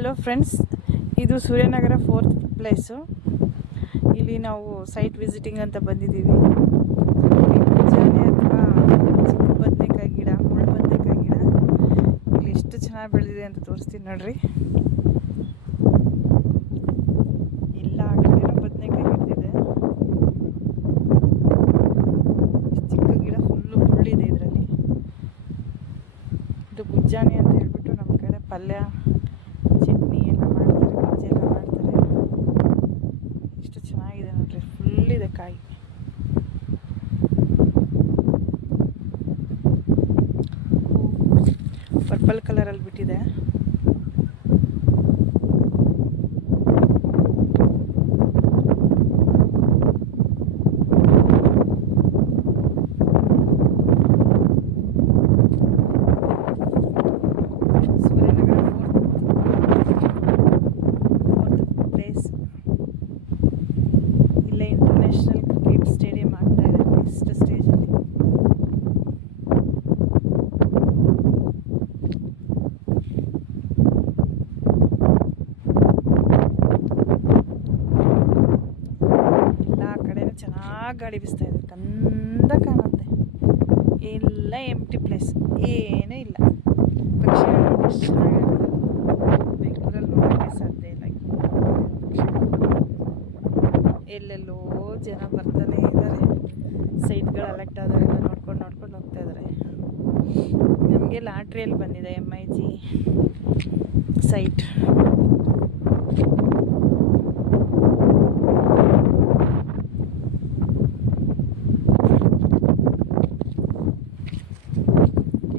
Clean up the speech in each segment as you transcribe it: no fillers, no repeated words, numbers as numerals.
Hello friends, ಇದು Suryanagar 4th place. ಇಲ್ಲಿ ನಾವು ಸೈಟ್ ವಿಸಿಟಿಂಗ್ ಅಂತ ಬಂದಿದ್ದೀವಿ. ಮುಂಜಾನೆ ಅಥವಾ ಚಿಕ್ಕ ಬದನೆಕಾಯಿ ಗಿಡ, ಮುಳ್ಳು ಬದನೆಕಾಯಿ ಗಿಡ ಇಲ್ಲಿ ಎಷ್ಟು ಚೆನ್ನಾಗಿ ಬೆಳೆದಿದೆ ಅಂತ ತೋರಿಸ್ತೀನಿ ನೋಡ್ರಿ. ಎಲ್ಲ ಕಡೆನೂ ಬದನೆಕಾಯಿ ಹಿಡಿದಿದೆ. ಚಿಕ್ಕ ಗಿಡ ಫುಲ್ಲು ಮುಳ್ಳಿದೆ ಇದರಲ್ಲಿ. ಇದು ಗುಜ್ಜಾನೆ ಅಂತ ಹೇಳ್ಬಿಟ್ಟು ನಮ್ಮ ಕಡೆ ಪಲ್ಯ, ಚಟ್ನಿ ಎಲ್ಲ ಮಾಡ್ತಾರೆ, ಬಜ್ಜಿ ಎಲ್ಲ ಮಾಡ್ತಾರೆ. ಎಷ್ಟು ಚೆನ್ನಾಗಿದೆ ನೋಡ್ರಿ, ಫುಲ್ ಇದೆ ಕಾಯಿ. ಪರ್ಪಲ್ ಕಲರಲ್ಲಿ ಬಿಟ್ಟಿದೆ. ಇಂಟರ್ನ್ಯಾಷನಲ್ ಕ್ರಿಕೆಟ್ ಸ್ಟೇಡಿಯಂ ಆಗ್ತಾ ಇದೆ ನೆಕ್ಸ್ಟ್ ಸ್ಟೇಜಲ್ಲಿ. ಎಲ್ಲ ಕಡೆನೂ ಚೆನ್ನಾಗಿ ಗಾಳಿ ಬೀಸ್ತಾ ಇದೆ, ಕಂದ ಕಾಣುತ್ತೆ. ಎಲ್ಲ ಎಂಟಿ ಪ್ಲೇಸ್, ಏನೂ ಇಲ್ಲ. ಪಕ್ಷಿಗಳು ಎಷ್ಟು ಚೆನ್ನಾಗಿರ್ತದೆ, ಬೆಂಗಳೂರಲ್ಲಿ ನೋಡೋಕ್ಕೆ ಸಾಧ್ಯ ಇಲ್ಲ. ಎಲ್ಲೆಲ್ಲೋ ಜನ ಬರ್ತಾನೆ ಇದ್ದಾರೆ, ಸೈಟ್ಗಳು ಅಲೆಕ್ಟ್ ಆದವರೆಲ್ಲ ನೋಡ್ಕೊಂಡು ಹೋಗ್ತಾ ಇದ್ದಾರೆ. ನಮಗೆ ಲಾಟ್ರಿಯಲ್ಲಿ ಬಂದಿದೆ MIG ಸೈಟ್.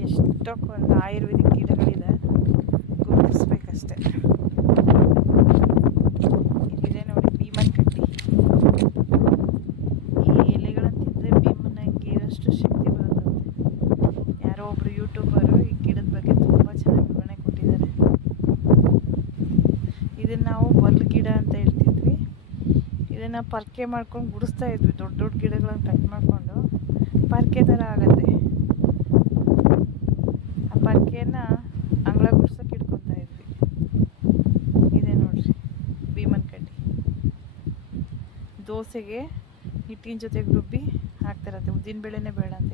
ಎಷ್ಟಕ್ಕೊಂದು ಆಯುರ್ವೇದಿಕ್ ಗಿಡಗಳಿದೆ, ಗುರುತಿಸ್ಬೇಕಷ್ಟೆ. ಇಲ್ಲಿದೆ ನೋಡಿ ಭೀಮನ್ ಕಟ್ಟಿ. ಈ ಎಲೆಗಳನ್ನು ತಿಂದರೆ ಭೀಮನಿಗೆ ಇರೋಷ್ಟು ಶಕ್ತಿ ಬರುತ್ತಂತೆ. ಯಾರೋ ಒಬ್ಬರು ಯೂಟ್ಯೂಬರು ಈ ಗಿಡದ ಬಗ್ಗೆ ತುಂಬ ಚೆನ್ನಾಗಿ ವಿವರಣೆ ಕೊಟ್ಟಿದ್ದಾರೆ. ಇದನ್ನು ನಾವು ಬಲ್ಲು ಗಿಡ ಅಂತ ಹೇಳ್ತಿದ್ವಿ. ಇದನ್ನು ಪರ್ಕೆ ಮಾಡ್ಕೊಂಡು ಗುಡಿಸ್ತಾ ಇದ್ವಿ. ದೊಡ್ಡ ದೊಡ್ಡ ಗಿಡಗಳನ್ನು ಕಟ್ ಮಾಡಿಕೊಂಡು ಪರ್ಕೆ ಥರ ಆಗುತ್ತೆ. ಆ ಪರ್ಕೆಯನ್ನು ಅಂಗಳ ಗುಡ್ಸೋಕೆ ಇಟ್ಕೊತಾ ಇದ್ವಿ. ಇದೆ ನೋಡ್ರಿ ಭೀಮನ್ ಕಡ್ಡಿ. ದೋಸೆಗೆ ಹಿಟ್ಟಿನ ಜೊತೆಗೆ ರುಬ್ಬಿ ಹಾಕ್ತಾರಂತೆ. ಉದ್ದಿನ ಬೇಳೆನೇ ಬೇಡ ಅಂತ